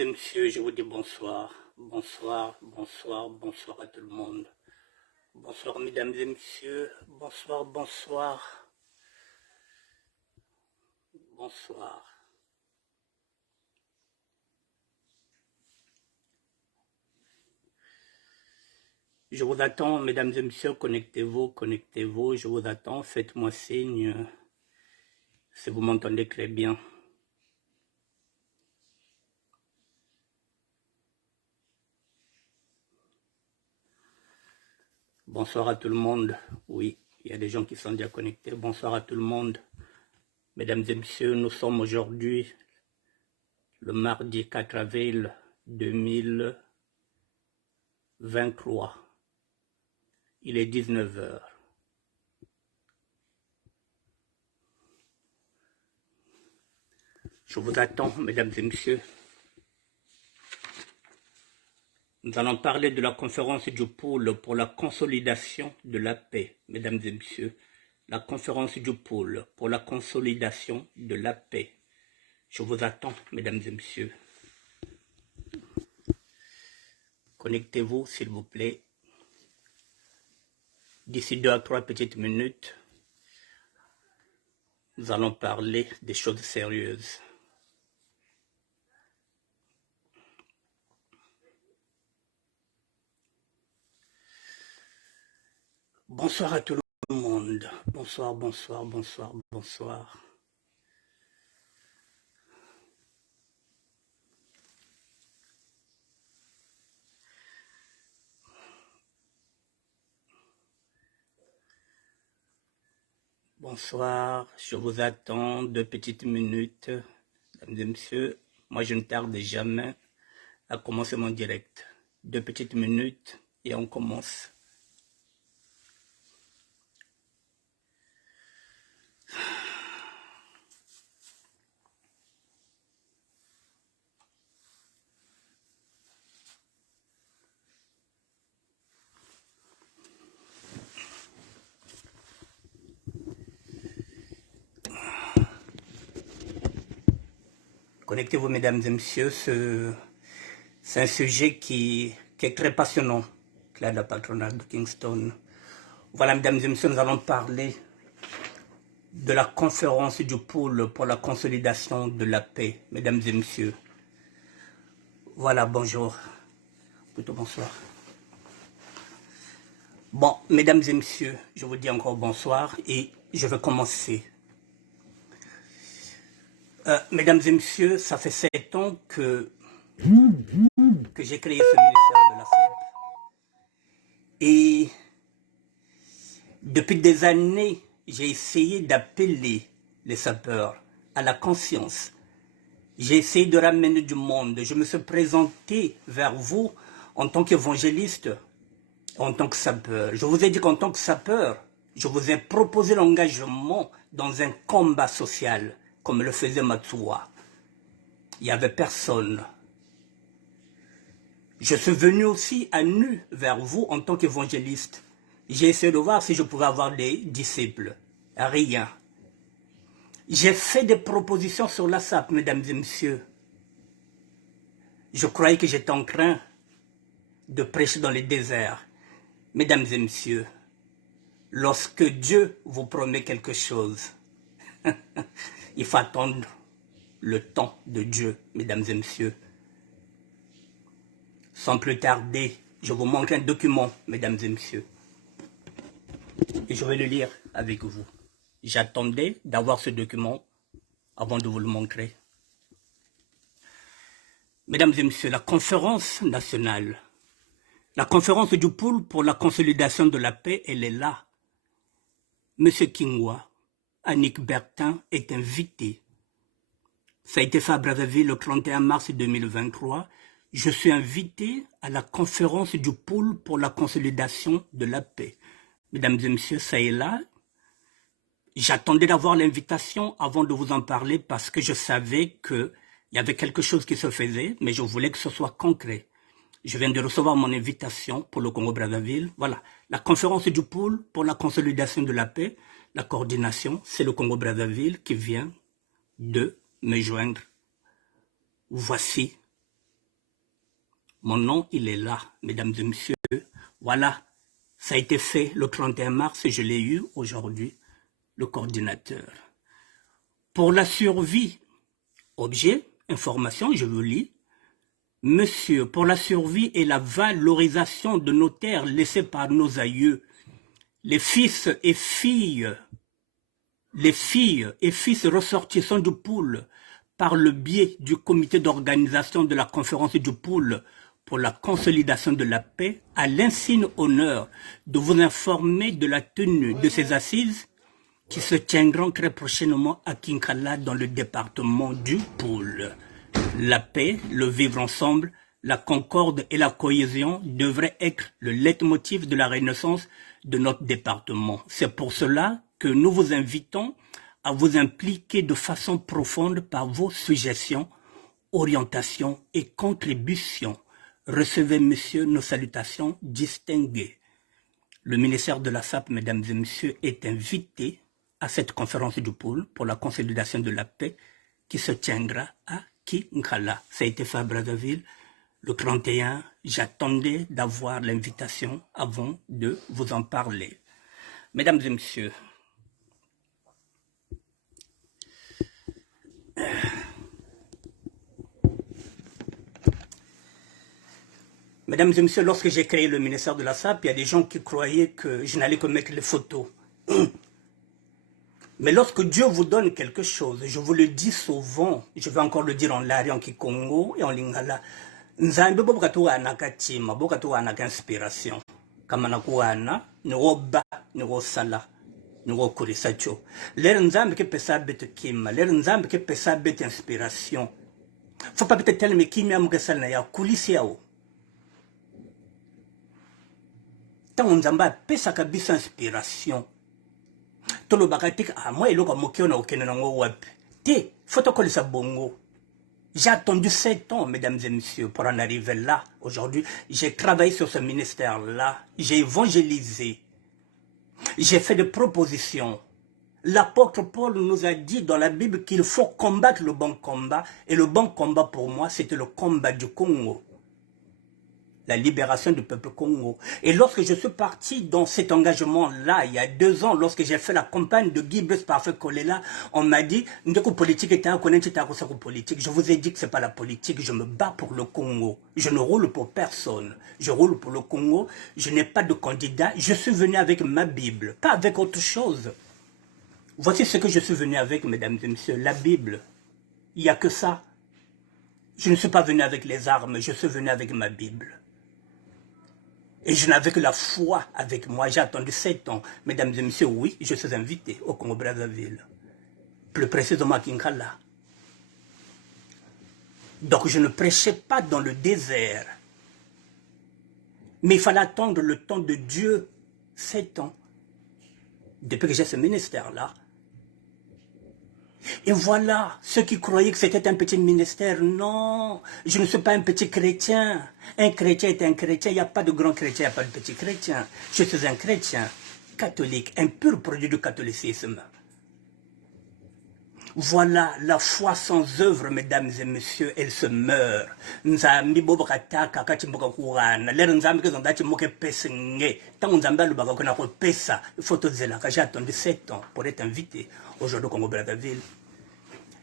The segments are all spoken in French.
et messieurs, je vous dis bonsoir. Bonsoir, bonsoir, bonsoir à tout le monde. Bonsoir mesdames et messieurs, bonsoir, bonsoir. Bonsoir. Je vous attends, mesdames et messieurs, connectez-vous, je vous attends, faites-moi signe si vous m'entendez très bien. Bonsoir à tout le monde. Oui, il y a des gens qui sont déjà connectés. Bonsoir à tout le monde. Mesdames et messieurs, nous sommes aujourd'hui le mardi 4 avril 2023. Il est 19 h. Je vous attends, mesdames et messieurs. Nous allons parler de la conférence du pôle pour la consolidation de la paix, mesdames et messieurs. La conférence du pôle pour la consolidation de la paix. Je vous attends, mesdames et messieurs. Connectez-vous, s'il vous plaît. D'ici 2 à 3 petites minutes, nous allons parler des choses sérieuses. Bonsoir à tout le monde. Bonsoir, bonsoir, bonsoir, bonsoir. Bonsoir, je vous attends 2 petites minutes. Mesdames et messieurs, moi je ne tarde jamais à commencer mon direct. 2 petites minutes et on commence. Connectez-vous, mesdames et messieurs, c'est un sujet qui est très passionnant, là, la patronale de Kingston. Voilà, mesdames et messieurs, nous allons parler de la conférence du pôle pour la consolidation de la paix, mesdames et messieurs. Voilà, bonjour, plutôt bonsoir. Bon, mesdames et messieurs, je vous dis encore bonsoir et je vais commencer. Mesdames et messieurs, ça fait 7 ans que j'ai créé ce ministère de la SAP. Et depuis des années, j'ai essayé d'appeler les sapeurs à la conscience. J'ai essayé de ramener du monde. Je me suis présenté vers vous en tant qu'évangéliste, en tant que sapeur. Je vous ai dit qu'en tant que sapeur, je vous ai proposé l'engagement dans un combat social, comme le faisait Matsuwa. Il n'y avait personne. Je suis venu aussi à nu vers vous en tant qu'évangéliste. J'ai essayé de voir si je pouvais avoir des disciples. Rien. J'ai fait des propositions sur la SAP, mesdames et messieurs. Je croyais que j'étais en train de prêcher dans les déserts. Mesdames et messieurs, lorsque Dieu vous promet quelque chose, il faut attendre le temps de Dieu, mesdames et messieurs. Sans plus tarder, je vous montre un document, mesdames et messieurs. Et je vais le lire avec vous. J'attendais d'avoir ce document avant de vous le montrer. Mesdames et messieurs, la conférence nationale, la conférence du pôle pour la consolidation de la paix, elle est là. Monsieur Kingwa, Annick Bertin est invité. Ça a été fait à Brazzaville le 31 mars 2023. Je suis invité à la conférence du pôle pour la consolidation de la paix. Mesdames et messieurs, ça est là. J'attendais d'avoir l'invitation avant de vous en parler parce que je savais qu'il y avait quelque chose qui se faisait, mais je voulais que ce soit concret. Je viens de recevoir mon invitation pour le Congo-Brazzaville. Voilà, la conférence du pôle pour la consolidation de la paix, la coordination, c'est le Congo-Brazzaville qui vient de me joindre. Voici Mon nom, il est là, mesdames et messieurs. Voilà, ça a été fait le 31 mars et je l'ai eu aujourd'hui, le coordinateur. Pour la survie, objet, information, je vous lis. Monsieur, pour la survie et la valorisation de nos terres laissées par nos aïeux, les fils et filles ressortissants du Pool, par le biais du comité d'organisation de la conférence du Pool pour la consolidation de la paix, a l'insigne honneur de vous informer de la tenue de ces assises qui se tiendront très prochainement à Kinkala dans le département du Pool. La paix, le vivre ensemble, la concorde et la cohésion devraient être le leitmotiv de la renaissance de notre département. C'est pour cela que nous vous invitons à vous impliquer de façon profonde par vos suggestions, orientations et contributions. Recevez, messieurs, nos salutations distinguées. Le ministère de la SAP, mesdames et messieurs, est invité à cette conférence du pôle pour la consolidation de la paix qui se tiendra à Kinkala. Ça a été fait à Brazzaville le 31. J'attendais d'avoir l'invitation avant de vous en parler. Mesdames et messieurs, lorsque j'ai créé le ministère de la SAP, il y a des gens qui croyaient que je n'allais que mettre les photos. Mais lorsque Dieu vous donne quelque chose, je vous le dis souvent, je vais encore le dire en Lari, en Kikongo et en Lingala, Nzambe bokatuana katima, bokatuana inspiration. Kamanakuana, niroba, nirosala, nirokurisacho. L'air Nzambe qui pesa bête kima, l'air Nzambe qui pesa bête inspiration. Faut pas peut-être tellement kimia mukesala ya kulisi yao. Tant Nzamba pesa kabisa inspiration. Tolo bakatik moi eloko mokio na okene nango wapi. Te, photokolisa bongo. J'ai attendu 7 ans, mesdames et messieurs, pour en arriver là. Aujourd'hui, j'ai travaillé sur ce ministère-là. J'ai évangélisé. J'ai fait des propositions. L'apôtre Paul nous a dit dans la Bible qu'il faut combattre le bon combat. Et le bon combat pour moi, c'était le combat du Congo. La libération du peuple Congo. Et lorsque je suis parti dans cet engagement-là, il y a 2 ans, lorsque j'ai fait la campagne de Guy Brice Parfait Kolela, on m'a dit, politique était un politique. Je vous ai dit que ce n'est pas la politique, je me bats pour le Congo. Je ne roule pour personne. Je roule pour le Congo. Je n'ai pas de candidat. Je suis venu avec ma Bible, pas avec autre chose. Voici ce que je suis venu avec, mesdames et messieurs, la Bible. Il n'y a que ça. Je ne suis pas venu avec les armes, je suis venu avec ma Bible. Et je n'avais que la foi avec moi. J'ai attendu 7 ans. Mesdames et messieurs, oui, je suis invité au Congo-Brazzaville. Plus précisément à Kinkala. Donc je ne prêchais pas dans le désert. Mais il fallait attendre le temps de Dieu. 7 ans. Depuis que j'ai ce ministère-là. Et voilà, ceux qui croyaient que c'était un petit ministère, non, je ne suis pas un petit chrétien. Un chrétien est un chrétien, il n'y a pas de grand chrétien, il n'y a pas de petit chrétien. Je suis un chrétien catholique, un pur produit du catholicisme. Voilà, la foi sans œuvre, mesdames et messieurs, elle se meurt. Nzambi bobakata kakati mboka kurana. Lero nzambi kezondachi moke pesenge. Tant nzambi alubaka kona ko pesa. Il faut te dire là, j'ai attendu 7 ans pour être invité aujourd'hui au Congo-Brazzaville.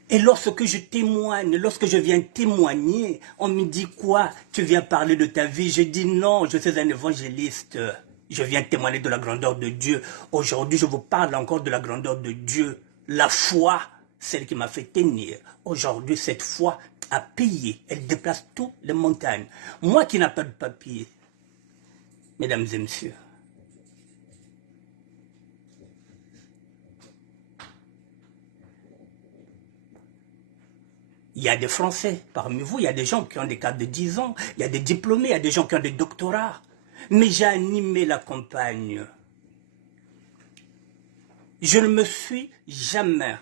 Et lorsque je témoigne, lorsque je viens témoigner, on me dit quoi? Tu viens parler de ta vie? Je dis non, je suis un évangéliste. Je viens témoigner de la grandeur de Dieu. Aujourd'hui, je vous parle encore de la grandeur de Dieu. La foi, celle qui m'a fait tenir. Aujourd'hui, cette foi a payé. Elle déplace toutes les montagnes. Moi qui n'ai pas de papier, mesdames et messieurs, il y a des Français parmi vous, il y a des gens qui ont des cadres de 10 ans, il y a des diplômés, il y a des gens qui ont des doctorats. Mais j'ai animé la campagne. Je ne me suis jamais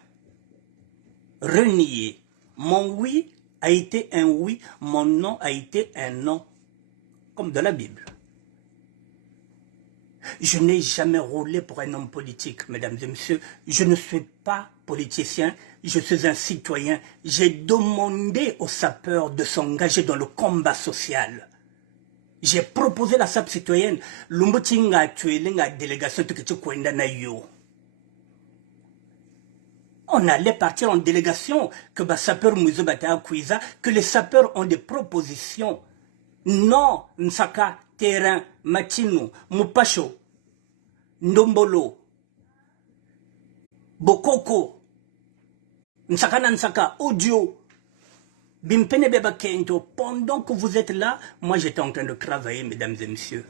renié. Mon oui a été un oui, mon non a été un non, comme dans la Bible. Je n'ai jamais roulé pour un homme politique, mesdames et messieurs. Je ne suis pas politicien, je suis un citoyen. J'ai demandé aux sapeurs de s'engager dans le combat social. J'ai proposé la SAP citoyenne. Lumbutinga tué la délégation de Kwenda na yo. On allait partir en délégation, que les sapeurs que les sapeurs ont des propositions. Non, Nsaka, Terrain, Matinu, Mupacho, Ndombolo, Bokoko, Nsaka, Audio, Bimpene Beba Kento. Pendant que vous êtes là, moi j'étais en train de travailler, mesdames et messieurs.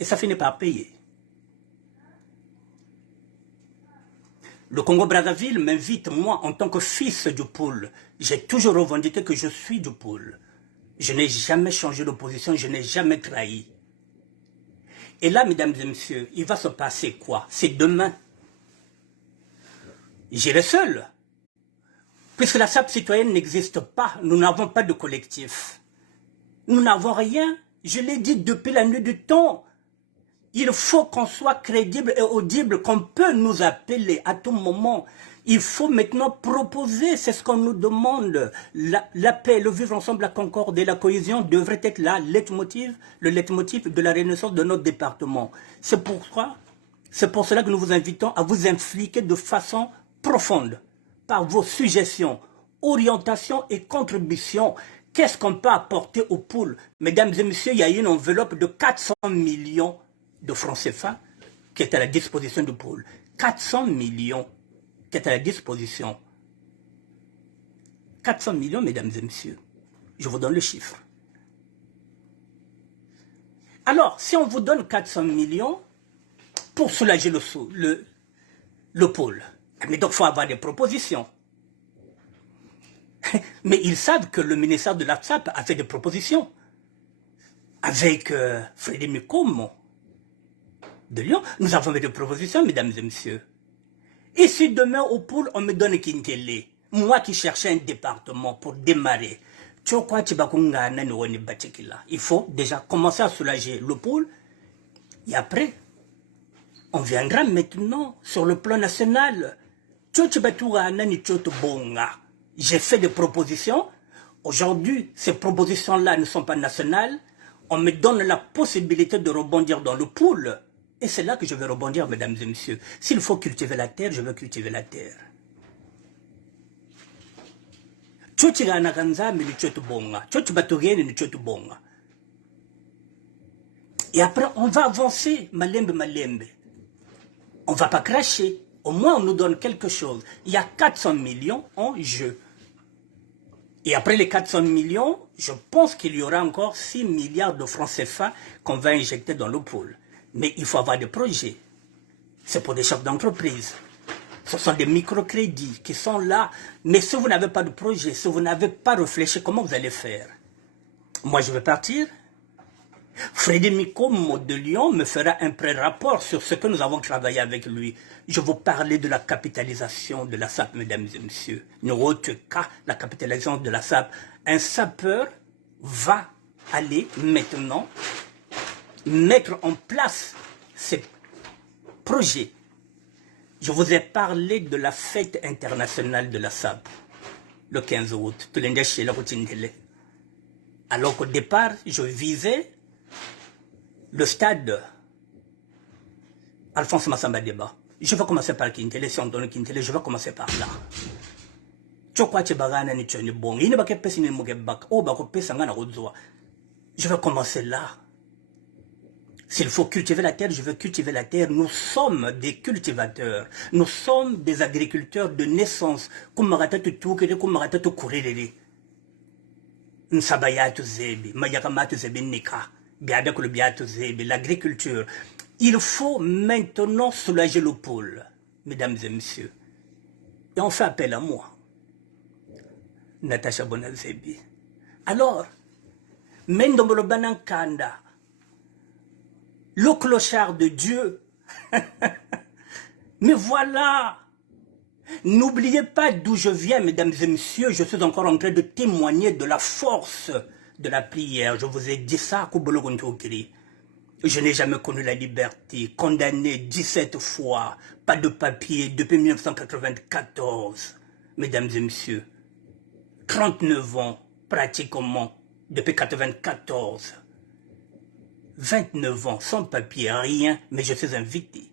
Et ça finit par payer. Le Congo-Brazzaville m'invite, moi, en tant que fils du pôle. J'ai toujours revendiqué que je suis du pôle. Je n'ai jamais changé d'opposition, je n'ai jamais trahi. Et là, mesdames et messieurs, il va se passer quoi? C'est demain. J'irai seul. Puisque la SAP citoyenne n'existe pas, nous n'avons pas de collectif. Nous n'avons rien. Je l'ai dit depuis la nuit du temps. Il faut qu'on soit crédible et audible, qu'on peut nous appeler à tout moment. Il faut maintenant proposer, c'est ce qu'on nous demande. La paix, le vivre ensemble, la concorde et la cohésion devraient être là, le leitmotiv de la renaissance de notre département. C'est pour cela que nous vous invitons à vous impliquer de façon profonde par vos suggestions, orientations et contributions. Qu'est-ce qu'on peut apporter au pôle? Mesdames et messieurs, il y a une enveloppe de 400 millions de francs CFA qui est à la disposition du pôle. 400 millions qui est à la disposition. 400 millions, mesdames et messieurs. Je vous donne le chiffre. Alors, si on vous donne 400 millions pour soulager le pôle, mais donc il faut avoir des propositions. Mais ils savent que le ministère de la SAP a fait des propositions. Avec Frédéric Mikomo de Lyon, nous avons fait des propositions, mesdames et messieurs. Et si demain au pôle, on me donne Kintélé, moi qui cherchais un département pour démarrer, il faut déjà commencer à soulager le pôle. Et après, on viendra maintenant sur le plan national. J'ai fait des propositions. Aujourd'hui, ces propositions-là ne sont pas nationales. On me donne la possibilité de rebondir dans le pôle. Et c'est là que je vais rebondir, mesdames et messieurs. S'il faut cultiver la terre, je vais cultiver la terre. Et après, on va avancer, malembe. On ne va pas cracher. Au moins, on nous donne quelque chose. Il y a 400 millions en jeu. Et après les 400 millions, je pense qu'il y aura encore 6 milliards de francs CFA qu'on va injecter dans le pôle. Mais il faut avoir des projets. C'est pour des chefs d'entreprise. Ce sont des microcrédits qui sont là. Mais si vous n'avez pas de projet, si vous n'avez pas réfléchi, comment vous allez faire? Moi, je vais partir. Frédéric Mikomo de Lyon me fera un pré-rapport sur ce que nous avons travaillé avec lui. Je vous parlais de la capitalisation de la SAP, mesdames et messieurs. Numéro cas, la capitalisation de la SAP. Un sapeur va aller maintenant mettre en place ces projets. Je vous ai parlé de la fête internationale de la SAP, le 15 août. Alors qu'au départ, je visais le stade Alphonse Massamba Deba. Je vais commencer par Kintele, si on donne Kintele, je vais commencer par là. Je vais commencer là. S'il faut cultiver la terre, je veux cultiver la terre. Nous sommes des cultivateurs. Nous sommes des agriculteurs de naissance. L'agriculture. Il faut maintenant soulager le pôle, mesdames et messieurs. Et on fait appel à moi, Natacha Bonazebi. Alors, Mendombolo Banankanda, le clochard de Dieu. Mais voilà, n'oubliez pas d'où je viens, mesdames et messieurs. Je suis encore en train de témoigner de la force de la prière. Je vous ai dit ça, Koubologontokiri. Je n'ai jamais connu la liberté, condamné 17 fois, pas de papier depuis 1994. Mesdames et messieurs, 39 ans pratiquement depuis 94. 29 ans, sans papier, rien, mais je suis invité.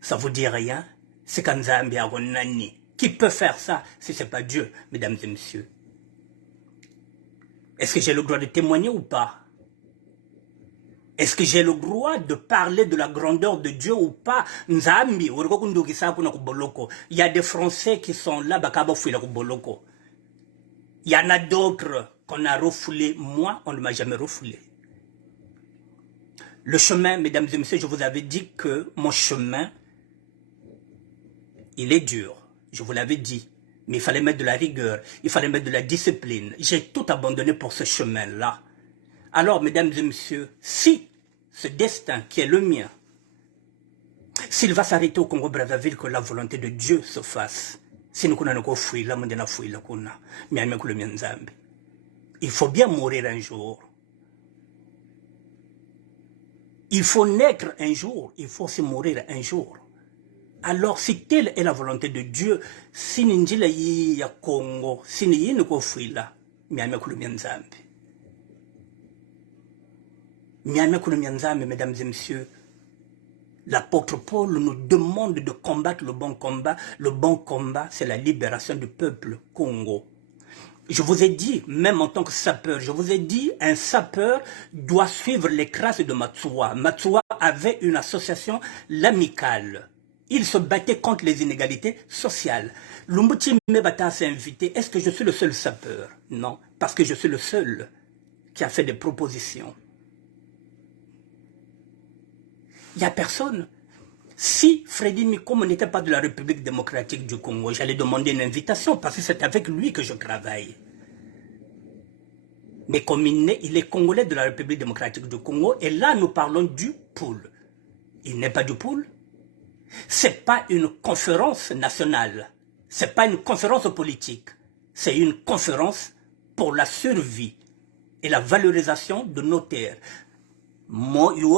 Ça vous dit rien? C'est Kanzambi Aronani. Qui peut faire ça si ce n'est pas Dieu, mesdames et messieurs? Est-ce que j'ai le droit de témoigner ou pas? Est-ce que j'ai le droit de parler de la grandeur de Dieu ou pas? Nzambi, il y a des Français qui sont là, il y en a d'autres qu'on a refoulés. Moi, on ne m'a jamais refoulé. Le chemin, mesdames et messieurs, je vous avais dit que mon chemin, il est dur. Je vous l'avais dit. Mais il fallait mettre de la rigueur, il fallait mettre de la discipline. J'ai tout abandonné pour ce chemin-là. Alors, mesdames et messieurs, si ce destin qui est le mien, s'il va s'arrêter au Congo-Brazzaville, que la volonté de Dieu se fasse, il faut bien mourir un jour. Il faut naître un jour, il faut aussi mourir un jour. Alors, si telle est la volonté de Dieu, si Ninjila yi ya Congo, si ni yi ko fuila, miame kulumia nzambe. Miame kulumia nzambe, mesdames et messieurs. L'apôtre Paul nous demande de combattre le bon combat. Le bon combat, c'est la libération du peuple Congo. Je vous ai dit, même en tant que sapeur, je vous ai dit, un sapeur doit suivre les traces de Matsuwa. Matsuwa avait une association, l'amicale. Il se battait contre les inégalités sociales. Lumbuti Mebata s'est invité. Est-ce que je suis le seul sapeur? Non, parce que je suis le seul qui a fait des propositions. Il n'y a personne. Si Freddy Mikom n'était pas de la République démocratique du Congo, j'allais demander une invitation parce que c'est avec lui que je travaille. Mais comme il est congolais de la République démocratique du Congo, et là nous parlons du pool. Il n'est pas du pool. Ce n'est pas une conférence nationale. Ce n'est pas une conférence politique. C'est une conférence pour la survie et la valorisation de nos terres. Ils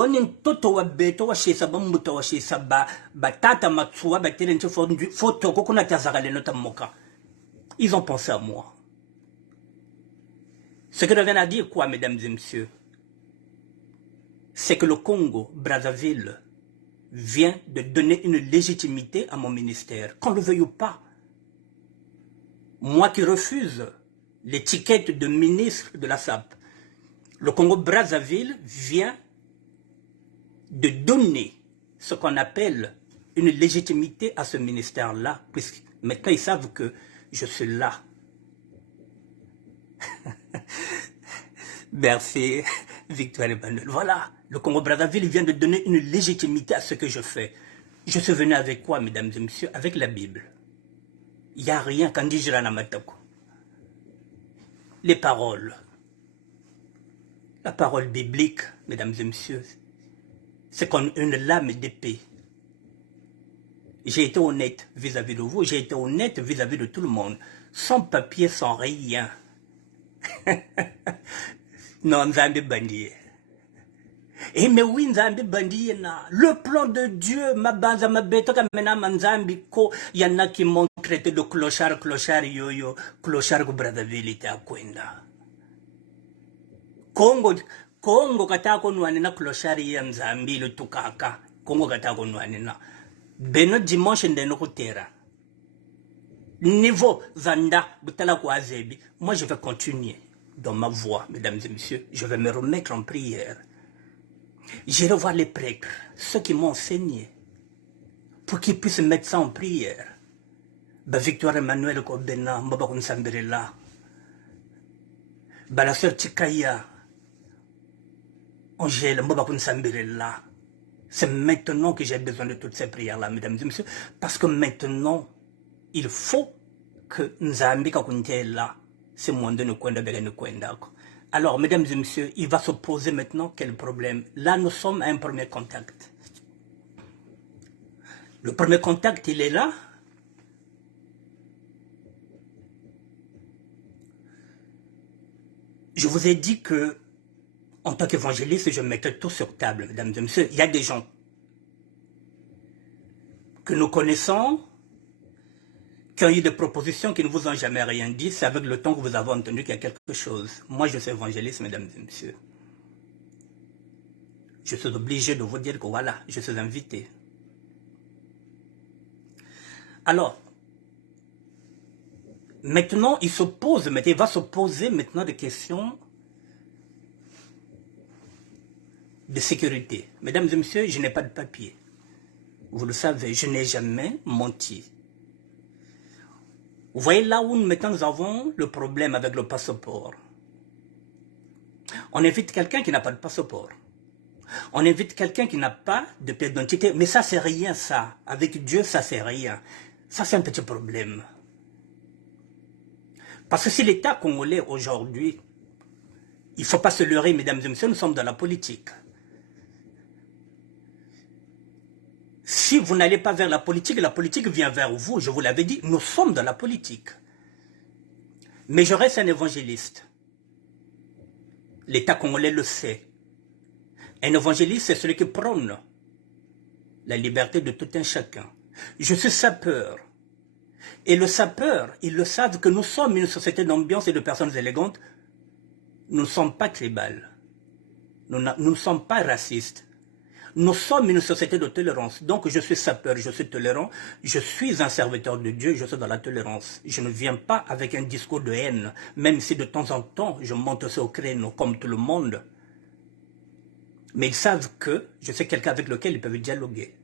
ont pensé à moi. Ce que je viens à dire, quoi, mesdames et messieurs, c'est que le Congo, Brazzaville, vient de donner une légitimité à mon ministère, qu'on le veuille ou pas. Moi qui refuse l'étiquette de ministre de la SAP, le Congo-Brazzaville vient de donner ce qu'on appelle une légitimité à ce ministère-là, puisque maintenant ils savent que je suis là. Merci, Victoire Emmanuel. Voilà, le Congo-Brazzaville vient de donner une légitimité à ce que je fais. Je suis venu avec quoi, mesdames et messieurs? Avec la Bible. Il n'y a rien qu'en dit Matako. Les paroles. La parole biblique, mesdames et messieurs, c'est comme une lame d'épée. J'ai été honnête vis-à-vis de vous, j'ai été honnête vis-à-vis de tout le monde. Sans papier, sans rien. Non, Nzambi Bandier. Eh mais oui, Nzambi Bandier, le plan de Dieu, ma banza, ma bête, Nzambi, il y en a qui m'ont traité de clochard, yo-yo, clochard que Brazzaville était à Kwenda. Congo katako nwanina clochard ya Nzambi le tukaka. Congo katako nwanina. Beno dimanche ndeno kutera. Niveau Zanda, Butala Kouazebi. Moi je vais continuer dans ma voie, mesdames et messieurs. Je vais me remettre en prière. J'irai voir les prêtres, ceux qui m'ont enseigné, pour qu'ils puissent mettre ça en prière. Ba Victoire Emmanuel Kobena, Mbabakun Sambirela. Ba la sœur Tikaya. Angèle, Mbabakun Sambirela. C'est maintenant que j'ai besoin de toutes ces prières-là, mesdames et messieurs, parce que maintenant, il faut que Nzambi Kakuntela, c'est mon de nous kwenda bega nous kwenda. Alors, mesdames et messieurs, il va se poser maintenant quel problème? Là, nous sommes à un premier contact. Le premier contact, il est là. Je vous ai dit que, en tant qu'évangéliste, je mettais tout sur table, mesdames et messieurs. Il y a des gens que nous connaissons, qui ont eu des propositions qui ne vous ont jamais rien dit, c'est avec le temps que vous avez entendu qu'il y a quelque chose. Moi, je suis évangéliste, mesdames et messieurs. Je suis obligé de vous dire que voilà, je suis invité. Alors, maintenant, il va se poser maintenant des questions de sécurité. Mesdames et messieurs, je n'ai pas de papier. Vous le savez, je n'ai jamais menti. Vous voyez là où maintenant nous avons le problème avec le passeport. On invite quelqu'un qui n'a pas de passeport. On invite quelqu'un qui n'a pas de pièce d'identité. Mais ça, c'est rien, ça. Avec Dieu, ça, c'est rien. Ça, c'est un petit problème. Parce que si l'État congolais aujourd'hui, il ne faut pas se leurrer, mesdames et messieurs, nous sommes dans la politique. Si vous n'allez pas vers la politique vient vers vous. Je vous l'avais dit, nous sommes dans la politique. Mais je reste un évangéliste. L'État congolais le sait. Un évangéliste, c'est celui qui prône la liberté de tout un chacun. Je suis sapeur. Et le sapeur, ils le savent que nous sommes une société d'ambiance et de personnes élégantes. Nous ne sommes pas tribales. Nous ne sommes pas racistes. Nous sommes une société de tolérance. Donc je suis sapeur, je suis tolérant. Je suis un serviteur de Dieu, je suis dans la tolérance. Je ne viens pas avec un discours de haine, même si de temps en temps je monte aussi au créneau comme tout le monde. Mais ils savent que je suis quelqu'un avec lequel ils peuvent dialoguer.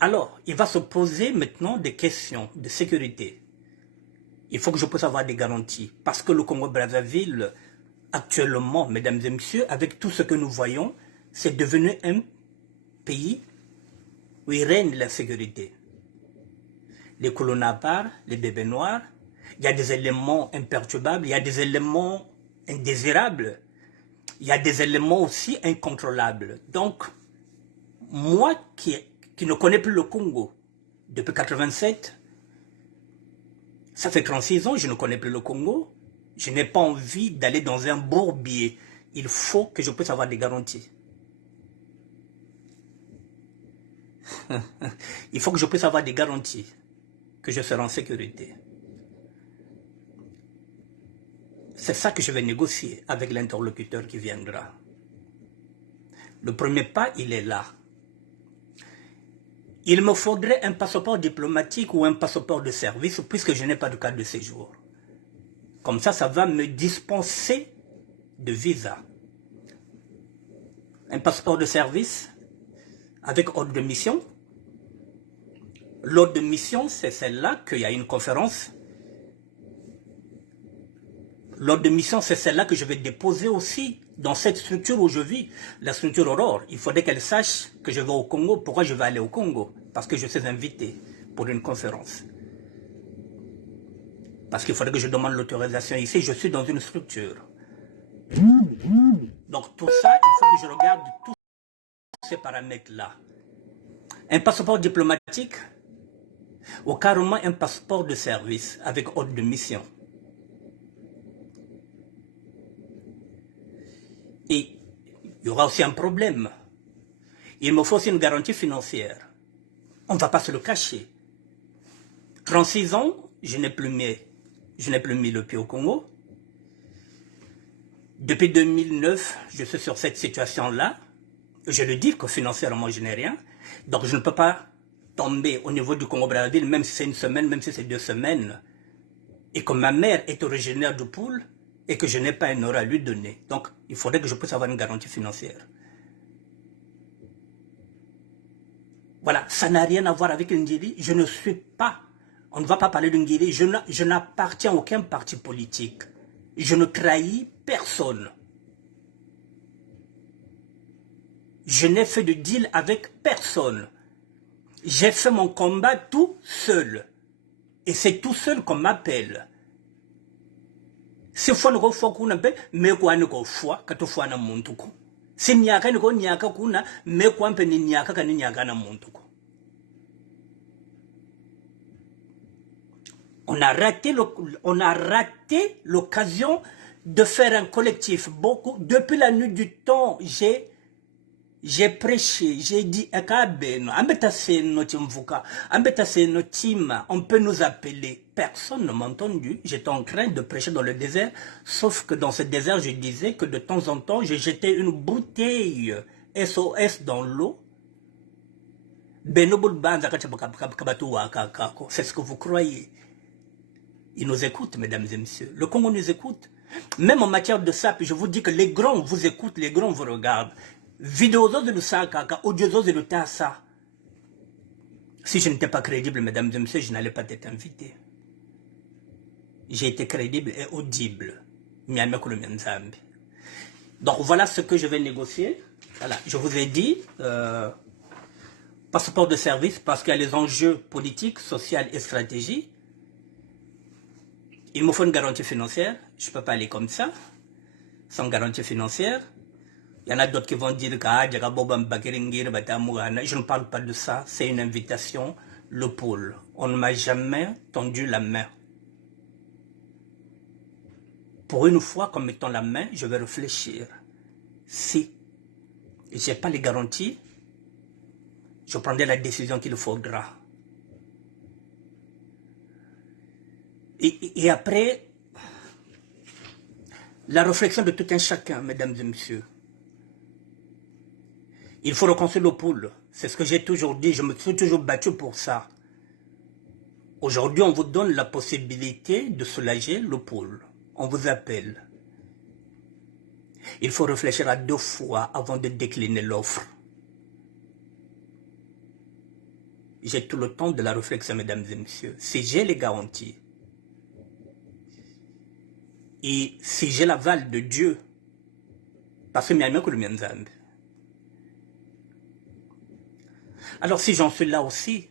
Alors, il va se poser maintenant des questions de sécurité. Il faut que je puisse avoir des garanties. Parce que le Congo-Brazzaville, actuellement, mesdames et messieurs, avec tout ce que nous voyons, c'est devenu un pays où il règne la sécurité. Les colons à part, les bébés noirs, il y a des éléments imperturbables, il y a des éléments indésirables, il y a des éléments aussi incontrôlables. Donc, moi qui ne connais plus le Congo depuis 87, ça fait 36 ans, je ne connais plus le Congo. Je n'ai pas envie d'aller dans un bourbier. Il faut que je puisse avoir des garanties. Il faut que je puisse avoir des garanties que je serai en sécurité. C'est ça que je vais négocier avec l'interlocuteur qui viendra. Le premier pas, il est là. Il me faudrait un passeport diplomatique ou un passeport de service puisque je n'ai pas de carte de séjour. Comme ça, ça va me dispenser de visa. Un passeport de service avec ordre de mission. L'ordre de mission, c'est celle-là qu'il y a une conférence. L'ordre de mission, c'est celle-là que je vais déposer aussi dans cette structure où je vis, la structure Aurore. Il faudrait qu'elle sache que je vais au Congo. Pourquoi je vais aller au Congo? Parce que je suis invité pour une conférence. Parce qu'il faudrait que je demande l'autorisation ici. Je suis dans une structure. Donc tout ça, il faut que je regarde tous ces paramètres-là. Un passeport diplomatique ou carrément un passeport de service avec ordre de mission. Et il y aura aussi un problème. Il me faut aussi une garantie financière. On ne va pas se le cacher. 36 ans, je n'ai plus mis le pied au Congo. Depuis 2009, je suis sur cette situation-là. Je le dis que financièrement, je n'ai rien. Donc, je ne peux pas tomber au niveau du Congo-Brazzaville, même si c'est une semaine, même si c'est 2 semaines. Et que ma mère est originaire de Poul et que je n'ai pas un euro à lui donner. Donc, il faudrait que je puisse avoir une garantie financière. Voilà, ça n'a rien à voir avec Ngiri. Je ne suis pas, on ne va pas parler de Ngiri. Je n'appartiens à aucun parti politique. Je ne trahis personne. Je n'ai fait de deal avec personne. J'ai fait mon combat tout seul. Et c'est tout seul qu'on m'appelle. Si faut ne faut qu'on appelle, mais quoi ne ko foi, que tu fois na montuko. Si nyaka ne ko nyaka kuna, mais quoi pe ni nyaka ka ni nyaka na montuko. On a raté l'occasion de faire un collectif. Depuis la nuit du temps, j'ai J'ai prêché, j'ai dit, on peut nous appeler. Personne ne m'a entendu. J'étais en train de prêcher dans le désert, sauf que dans ce désert, je disais que de temps en temps, je jetais une bouteille SOS dans l'eau. C'est ce que vous croyez. Ils nous écoutent, mesdames et messieurs. Le Congo nous écoute. Même en matière de SAP, je vous dis que les grands vous écoutent, les grands vous regardent. Vidéo de Lusaka, audio de Lutasa. Si je n'étais pas crédible, mesdames et messieurs, je n'allais pas être invité. J'ai été crédible et audible. Donc voilà ce que je vais négocier. Voilà, je vous ai dit, passeport de service, parce qu'il y a les enjeux politiques, sociaux et stratégiques. Il me faut une garantie financière. Je ne peux pas aller comme ça, sans garantie financière. Il y en a d'autres qui vont dire que je ne parle pas de ça, c'est une invitation, le pôle. On ne m'a jamais tendu la main. Pour une fois, comme mettant la main, je vais réfléchir. Si je n'ai pas les garanties, je prendrai la décision qu'il faudra. Et après, la réflexion de tout un chacun, mesdames et messieurs. Il faut reconstruire le pôle. C'est ce que j'ai toujours dit. Je me suis toujours battu pour ça. Aujourd'hui, on vous donne la possibilité de soulager le pôle. On vous appelle. Il faut réfléchir à 2 fois avant de décliner l'offre. J'ai tout le temps de la réflexion, mesdames et messieurs. Si j'ai les garanties, et si j'ai l'aval de Dieu, parce que alors si j'en suis là aussi,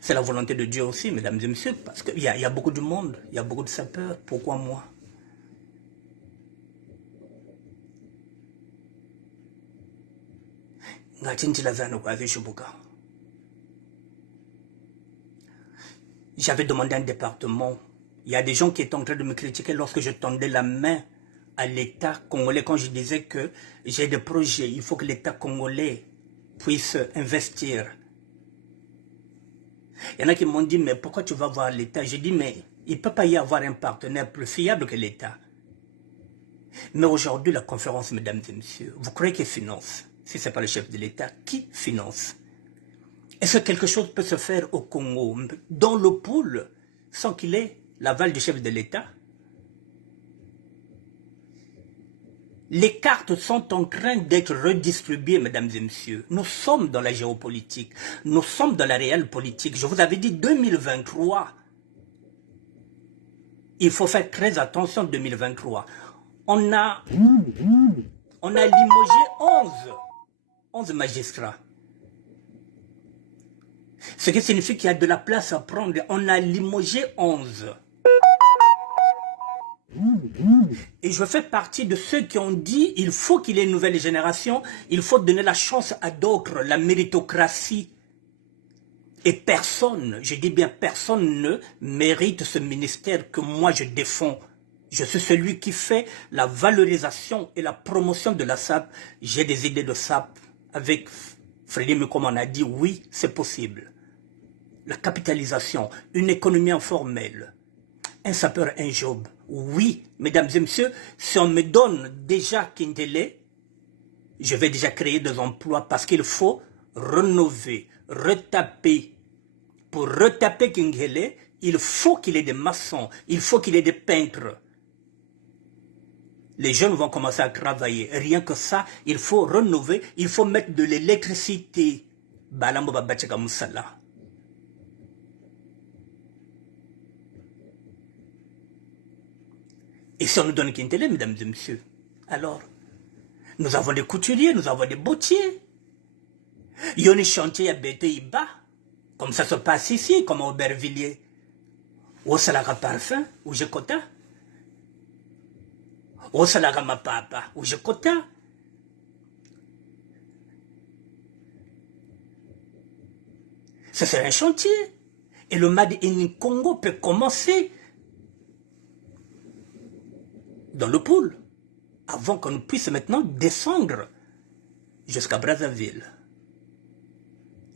c'est la volonté de Dieu aussi, mesdames et messieurs, parce qu'il y a beaucoup de monde, il y a beaucoup de sapeurs. Pourquoi moi? J'avais demandé un département. Il y a des gens qui étaient en train de me critiquer lorsque je tendais la main à l'État congolais quand je disais que j'ai des projets, il faut que l'État congolais puisse investir. Il y en a qui m'ont dit, mais pourquoi tu vas voir l'État? J'ai dit, mais il ne peut pas y avoir un partenaire plus fiable que l'État. Mais aujourd'hui, la conférence, mesdames et messieurs, vous croyez qu'il finance? Si ce n'est pas le chef de l'État, qui finance? Est-ce que quelque chose peut se faire au Congo, dans le pôle, sans qu'il ait l'aval du chef de l'État? Les cartes sont en train d'être redistribuées, mesdames et messieurs. Nous sommes dans la géopolitique. Nous sommes dans la réelle politique. Je vous avais dit 2023. Il faut faire très attention 2023. On a limogé 11 magistrats. Ce qui signifie qu'il y a de la place à prendre. On a limogé 11. Et je fais partie de ceux qui ont dit il faut qu'il y ait une nouvelle génération, il faut donner la chance à d'autres, la méritocratie. Et personne, je dis bien personne ne mérite ce ministère que moi je défends. Je suis celui qui fait la valorisation et la promotion de la SAP. J'ai des idées de SAP. Avec Frédéric, comme on a dit, oui, c'est possible. La capitalisation, une économie informelle, un sapeur, un job. Oui, mesdames et messieurs, si on me donne déjà Kindele, je vais déjà créer des emplois parce qu'il faut rénover, retaper. Pour retaper Kindele, il faut qu'il y ait des maçons, il faut qu'il y ait des peintres. Les jeunes vont commencer à travailler. Rien que ça, il faut rénover, il faut mettre de l'électricité. Et si on nous donne Kindele, mesdames et messieurs, alors, nous avons des couturiers, nous avons des bottiers. Il y a des chantiers à Bété-Iba, comme ça se passe ici, comme à Aubervilliers. Ou Salaga Parfum, ou Jekota. Ou Salaga Mapapa, ou Jekota. Ça c'est un chantier. Et le Made in Congo peut commencer dans le pôle. avant qu'on puisse maintenant descendre jusqu'à Brazzaville.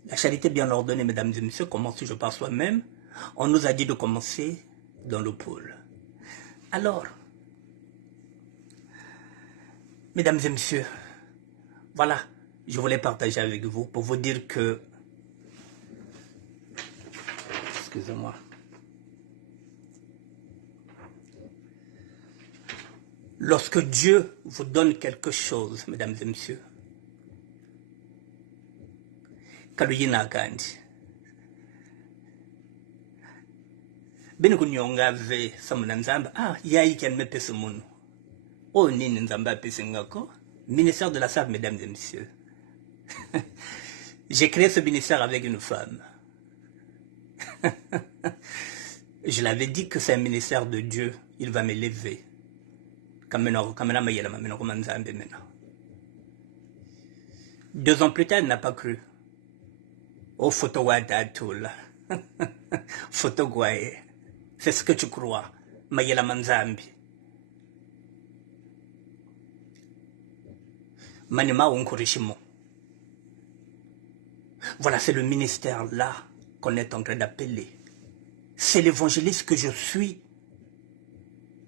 La charité bien ordonnée, mesdames et messieurs, commence toujours par soi-même. On nous a dit de commencer dans le pôle. Alors, mesdames et messieurs, voilà, je voulais partager avec vous pour vous dire que... Excusez-moi. Lorsque Dieu vous donne quelque chose, mesdames et messieurs, kaluyina kandi bene kunyonga ve samuna nzamba yayi ken me pese munu o nini nzamba pese ngako ministère de la SAF, mesdames et messieurs. J'ai créé ce ministère avec une femme. Je l'avais dit que c'est un ministère de Dieu, il va m'élever. 2 ans plus tard, elle n'a pas cru. Oh, photo wadatul. Photo guaye. C'est ce que tu crois. Mayela manzambi. Manima unkurishimo. Voilà, c'est le ministère là qu'on est en train d'appeler. C'est l'évangéliste que je suis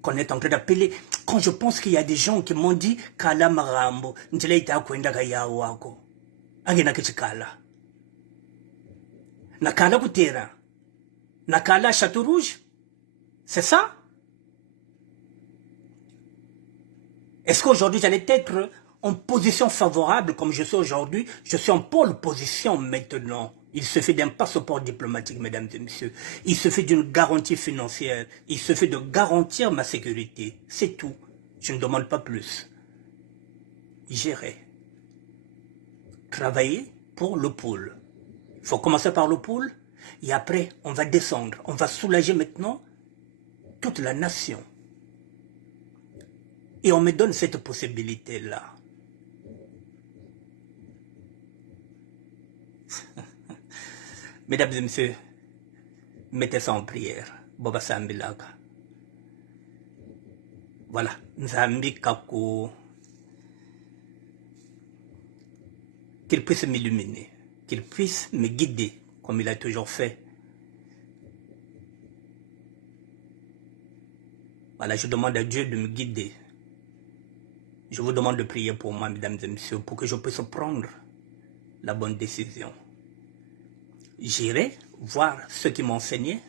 qu'on est en train d'appeler. Quand je pense qu'il y a des gens qui m'ont dit Kala Marambo, Njeleita Kwenda Kayawako, Agena Kichikala. Nakala Kutera, Nakala Château Rouge. C'est ça? Est-ce qu'aujourd'hui j'allais être en position favorable comme je suis aujourd'hui? Je suis en pôle position maintenant. Il se fait d'un passeport diplomatique, mesdames et messieurs. Il se fait d'une garantie financière. Il se fait de garantir ma sécurité. C'est tout. Je ne demande pas plus. Gérer. Travailler pour le pôle. Il faut commencer par le pôle. Et après, on va descendre. On va soulager maintenant toute la nation. Et on me donne cette possibilité-là. Mesdames et messieurs, mettez ça en prière. Boba Sambilaka. Voilà. Nzambi Kako. Qu'il puisse m'illuminer. Qu'il puisse me guider, comme il a toujours fait. Voilà, je demande à Dieu de me guider. Je vous demande de prier pour moi, mesdames et messieurs, pour que je puisse prendre la bonne décision. J'irai voir ceux qui m'ont enseigné.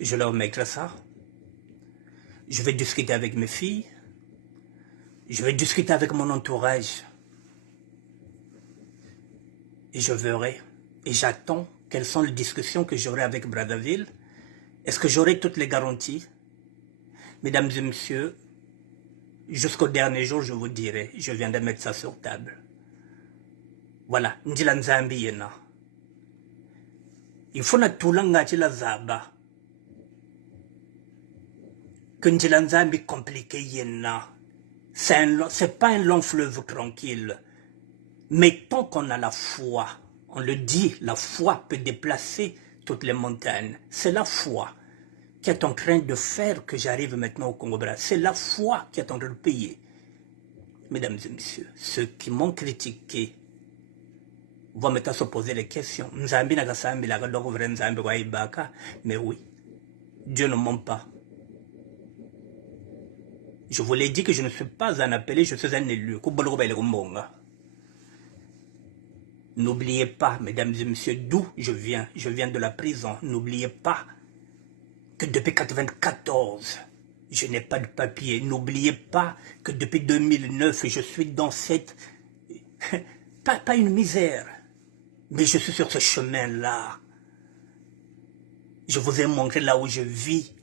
Je leur mettrai ça. Je vais discuter avec mes filles. Je vais discuter avec mon entourage. Et je verrai. Et j'attends quelles sont les discussions que j'aurai avec Brazzaville. Est-ce que j'aurai toutes les garanties? Mesdames et messieurs, jusqu'au dernier jour, je vous dirai. Je viendrai mettre ça sur table. Voilà, Ndila Nzambi yena. Il faut na tulanga la zaba. Que Ndila Nzambi compliqué yena. C'est pas un long fleuve tranquille. Mais tant qu'on a la foi, on le dit, la foi peut déplacer toutes les montagnes. C'est la foi qui est en train de faire que j'arrive maintenant au Congo-Brazza. C'est la foi qui est en train de payer. Mesdames et messieurs, ceux qui m'ont critiqué vont maintenant se poser les questions. Mais oui, Dieu ne ment pas. Je vous l'ai dit que je ne suis pas un appelé, je suis un élu. N'oubliez pas, mesdames et messieurs, d'où je viens. Je viens de la prison. N'oubliez pas que depuis 1994, je n'ai pas de papier. N'oubliez pas que depuis 2009, je suis dans cette... pas une misère. Mais je suis sur ce chemin-là. Je vous ai montré là où je vis.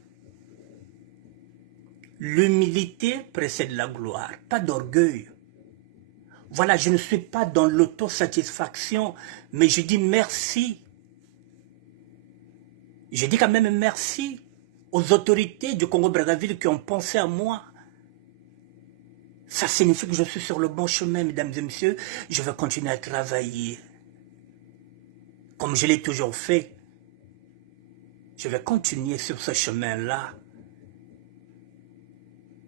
L'humilité précède la gloire, pas d'orgueil. Voilà, je ne suis pas dans l'autosatisfaction, mais je dis merci. Je dis quand même merci aux autorités du Congo-Brazzaville qui ont pensé à moi. Ça signifie que je suis sur le bon chemin, mesdames et messieurs. Je vais continuer à travailler. Comme je l'ai toujours fait, je vais continuer sur ce chemin-là.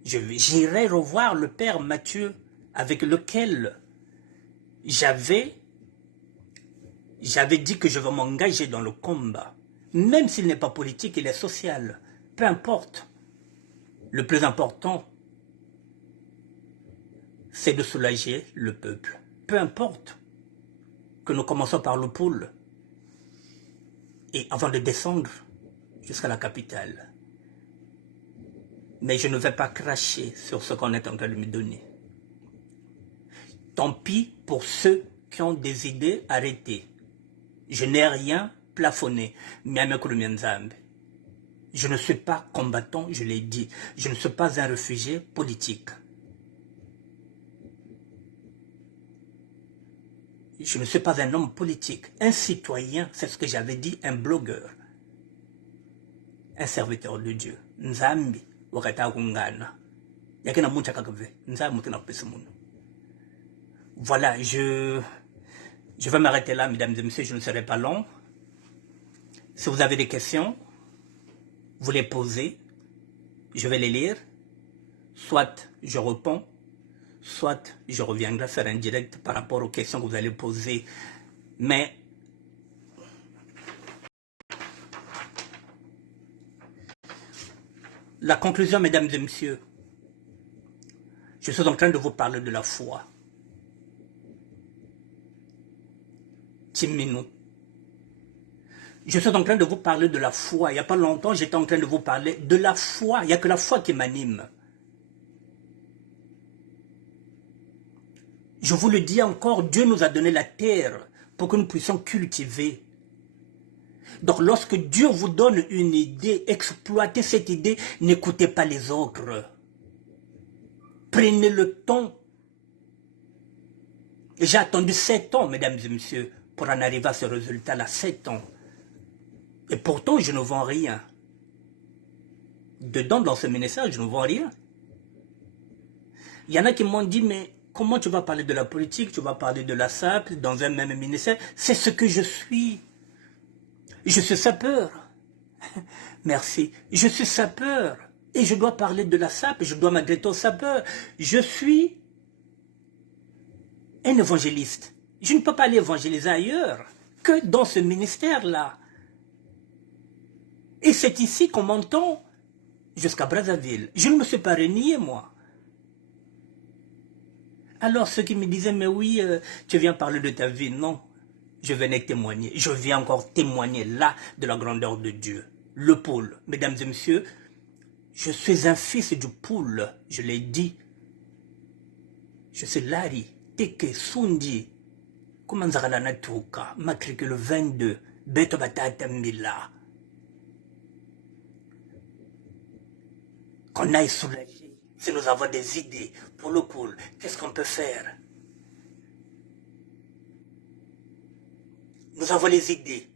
J'irai revoir le père Mathieu avec lequel j'avais dit que je vais m'engager dans le combat. Même s'il n'est pas politique, il est social. Peu importe. Le plus important, c'est de soulager le peuple. Peu importe que nous commençons par le pôle et avant de descendre jusqu'à la capitale. Mais je ne vais pas cracher sur ce qu'on est en train de me donner. Tant pis pour ceux qui ont des idées arrêtées. Je n'ai rien plafonné. Je ne suis pas combattant, je l'ai dit. Je ne suis pas un réfugié politique. Je ne suis pas un homme politique. Un citoyen, c'est ce que j'avais dit, un blogueur. Un serviteur de Dieu. Nzambi. Voilà, je vais m'arrêter là, mesdames et messieurs, je ne serai pas long. Si vous avez des questions, vous les posez, je vais les lire, soit je réponds, soit je reviendrai faire un direct par rapport aux questions que vous allez poser. Mais la conclusion, mesdames et messieurs, je suis en train de vous parler de la foi. Timino. Je suis en train de vous parler de la foi. Il n'y a pas longtemps, j'étais en train de vous parler de la foi. Il n'y a que la foi qui m'anime. Je vous le dis encore, Dieu nous a donné la terre pour que nous puissions cultiver. Donc lorsque Dieu vous donne une idée, exploitez cette idée, n'écoutez pas les autres. Prenez le temps. J'ai attendu 7 ans, mesdames et messieurs, pour en arriver à ce résultat-là, 7 ans. Et pourtant, je ne vends rien. Dedans, dans ce ministère, je ne vends rien. Il y en a qui m'ont dit, mais comment tu vas parler de la politique, tu vas parler de la SAP dans un même ministère? C'est ce que je suis. Je suis sapeur. Merci. Je suis sapeur. Et je dois parler de la SAP, je dois m'adresser aux sapeurs. Je suis un évangéliste. Je ne peux pas aller évangéliser ailleurs que dans ce ministère-là. Et c'est ici qu'on m'entend jusqu'à Brazzaville. Je ne me suis pas renié, moi. Alors ceux qui me disaient, mais oui, tu viens parler de ta vie. Non, je venais témoigner. Je viens encore témoigner là de la grandeur de Dieu. Le pôle, mesdames et messieurs, je suis un fils du pôle, je l'ai dit. Je suis Larry, Teke, Sundi, Kumanzarala Natuka, matricule 22, Beto Batata Mila. Qu'on aille soulager, si nous avons des idées pour le pôle, qu'est-ce qu'on peut faire? Nous avons les idées.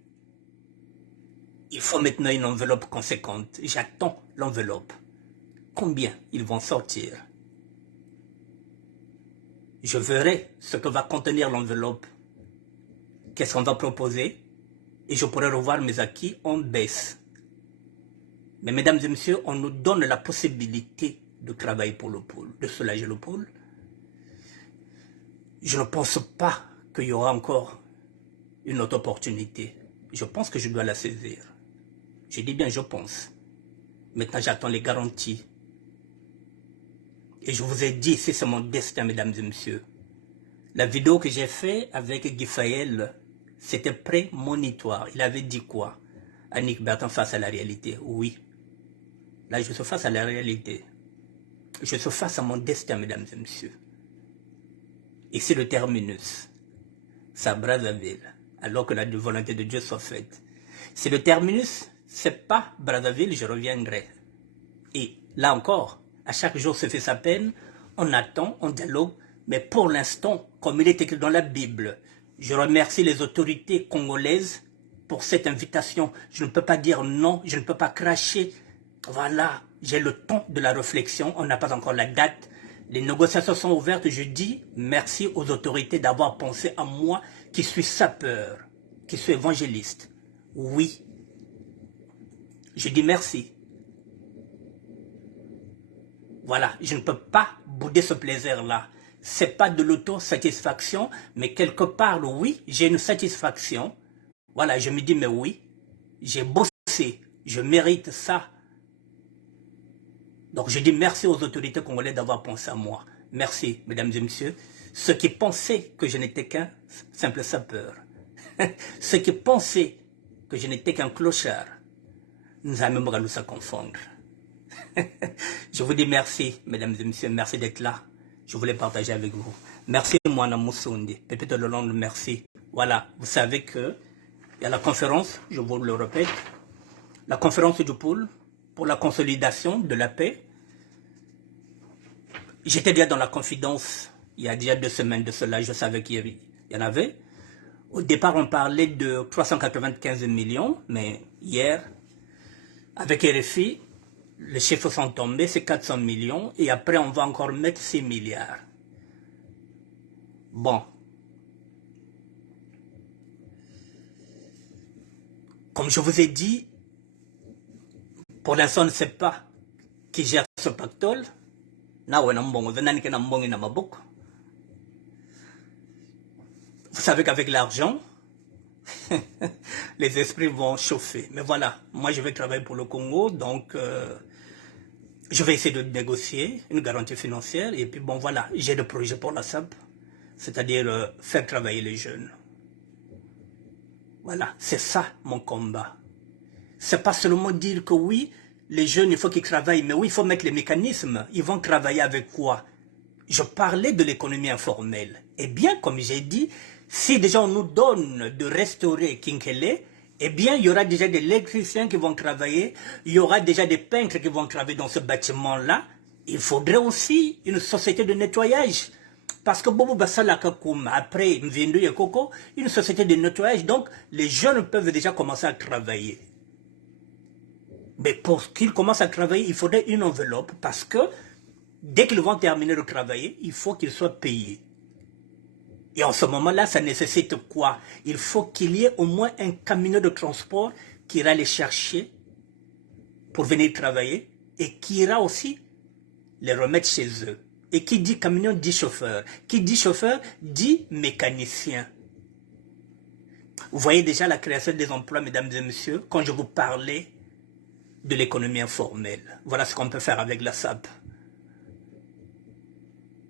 Il faut maintenant une enveloppe conséquente. J'attends l'enveloppe. Combien ils vont sortir? Je verrai ce que va contenir l'enveloppe. Qu'est-ce qu'on va proposer? Et je pourrai revoir mes acquis en baisse. Mais mesdames et messieurs, on nous donne la possibilité de travailler pour le pôle, de soulager le pôle. Je ne pense pas qu'il y aura encore une autre opportunité. Je pense que je dois la saisir. Je dis bien je pense. Maintenant j'attends les garanties. Et je vous ai dit, si c'est mon destin, mesdames et messieurs. La vidéo que j'ai faite avec Guy Fayel, c'était prémonitoire. Il avait dit quoi? Annick Bertrand face à la réalité. Oui. Là, je suis face à la réalité. Je suis face à mon destin, mesdames et messieurs. Et c'est le terminus. C'est à Brazzaville. Alors que la volonté de Dieu soit faite. Si le terminus, c'est pas Brazzaville, je reviendrai. Et là encore, à chaque jour se fait sa peine, on attend, on dialogue, mais pour l'instant, comme il est écrit dans la Bible, je remercie les autorités congolaises pour cette invitation. Je ne peux pas dire non, je ne peux pas cracher. Voilà, j'ai le temps de la réflexion, on n'a pas encore la date. Les négociations sont ouvertes, je dis merci aux autorités d'avoir pensé à moi qui suis sapeur, qui suis évangéliste. Oui, je dis merci. Voilà, je ne peux pas bouder ce plaisir-là. C'est pas de l'autosatisfaction, mais quelque part, oui, j'ai une satisfaction. Voilà, je me dis, mais oui, j'ai bossé, je mérite ça. Donc je dis merci aux autorités congolaises d'avoir pensé à moi. Merci, mesdames et messieurs. Ceux qui pensaient que je n'étais qu'un simple sapeur, ceux qui pensaient que je n'étais qu'un clochard, nous allons même nous confondre. Je vous dis merci, mesdames et messieurs, merci d'être là. Je voulais partager avec vous. Merci, Moana Moussondi. Peut-être le long, merci. Voilà, vous savez que il y a la conférence, je vous le répète, la conférence du pôle pour la consolidation de la paix. J'étais déjà dans la confidence, il y a déjà 2 semaines de cela, je savais qu'il y en avait. Au départ, on parlait de 395 millions, mais hier, avec RFI, les chiffres sont tombés, c'est 400 millions, et après on va encore mettre 6 milliards. Bon. Comme je vous ai dit, pour l'instant on ne sait pas qui gère ce pactole. Vous savez qu'avec l'argent, les esprits vont chauffer. Mais voilà, moi je vais travailler pour le Congo, donc je vais essayer de négocier une garantie financière. Et puis bon voilà, j'ai des projets pour la SAP, c'est-à-dire faire travailler les jeunes. Voilà, c'est ça mon combat. C'est pas seulement dire que oui, les jeunes, il faut qu'ils travaillent, mais oui, il faut mettre les mécanismes. Ils vont travailler avec quoi? Je parlais de l'économie informelle. Eh bien, comme j'ai dit, si déjà on nous donne de restaurer Kinkele, eh bien, il y aura déjà des électriciens qui vont travailler, il y aura déjà des peintres qui vont travailler dans ce bâtiment-là. Il faudrait aussi une société de nettoyage. Parce que Bobo Bassalaka Koum, après Mvindu et Koko, une société de nettoyage, donc les jeunes peuvent déjà commencer à travailler. Mais pour qu'ils commencent à travailler, il faudrait une enveloppe parce que dès qu'ils vont terminer de travailler, il faut qu'ils soient payés. Et en ce moment-là, ça nécessite quoi? Il faut qu'il y ait au moins un camion de transport qui ira les chercher pour venir travailler et qui ira aussi les remettre chez eux. Et qui dit camion dit chauffeur. Qui dit chauffeur dit mécanicien. Vous voyez déjà la création des emplois, mesdames et messieurs, quand je vous parlais de l'économie informelle. Voilà ce qu'on peut faire avec la SAP.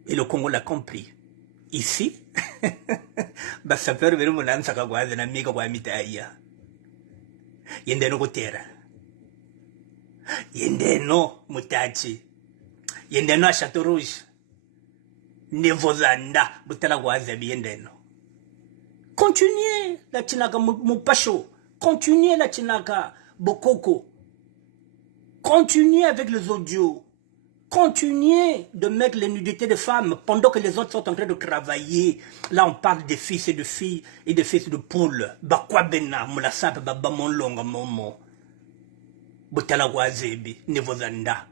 Et le Congo l'a compris. Ici, ça peut revenir mon âme, ça va voir, un ami qui va m'itailler. Il y a un terrain. Il y a un mutachi. Il y a un château rouge. Nevozanda, butala wazabi yendeno. Continuez la chinaka mupacho. Continuez la chinaka bokoko. Continuez avec les audios. Continuez de mettre les nudités des femmes pendant que les autres sont en train de travailler. Là, on parle des fils et de filles et des fils de poules. Bakwa bena, moulasap, babamon longa momo. Butala wazebi, nevozanda.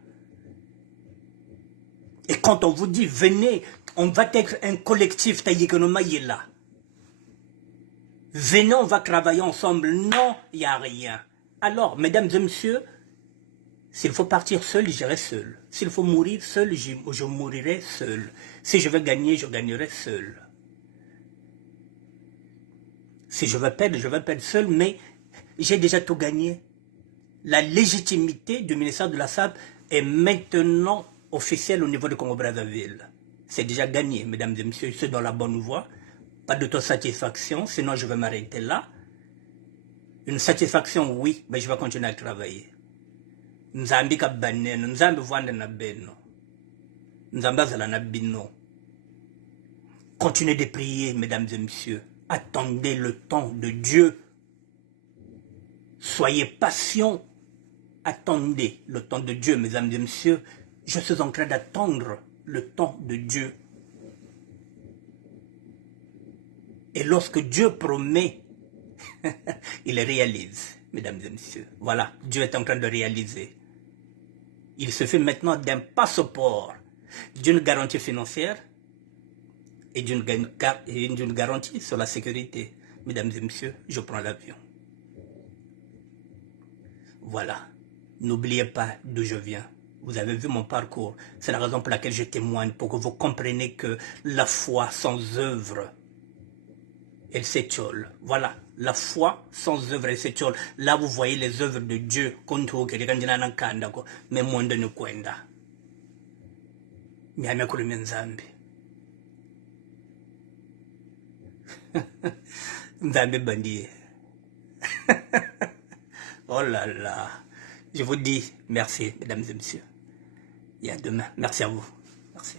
Et quand on vous dit, venez, on va être un collectif, taïkonoma là. Venez, on va travailler ensemble. Non, il n'y a rien. Alors, mesdames et messieurs, s'il faut partir seul, j'irai seul. S'il faut mourir seul, je mourirai seul. Si je veux gagner, je gagnerai seul. Si je veux perdre seul, mais j'ai déjà tout gagné. La légitimité du ministère de la SAP est maintenant officielle au niveau de Congo-Brazzaville. C'est déjà gagné, mesdames et messieurs, je suis dans la bonne voie. Pas d'autosatisfaction, sinon je vais m'arrêter là. Une satisfaction, oui, mais je vais continuer à travailler. Nzambi ka baneno, nzambi vwande na beno. Nzambi azala na bino. Continuez de prier, mesdames et messieurs. Attendez le temps de Dieu. Soyez patients. Attendez le temps de Dieu, mesdames et messieurs. Je suis en train d'attendre le temps de Dieu. Et lorsque Dieu promet, il réalise, mesdames et messieurs. Voilà, Dieu est en train de réaliser. Il se fait maintenant d'un passeport, d'une garantie financière et d'une garantie sur la sécurité. Mesdames et messieurs, je prends l'avion. Voilà. N'oubliez pas d'où je viens. Vous avez vu mon parcours. C'est la raison pour laquelle je témoigne, pour que vous compreniez que la foi sans œuvre, elle s'étiole. Voilà, la foi sans œuvre, elle s'étiole. Là, vous voyez les œuvres de Dieu. Mais monde ne kwenda. Miame kule menzambi. Nzambi bandie. Oh là là. Je vous dis merci, mesdames et messieurs. Et à demain. Merci à vous. Merci.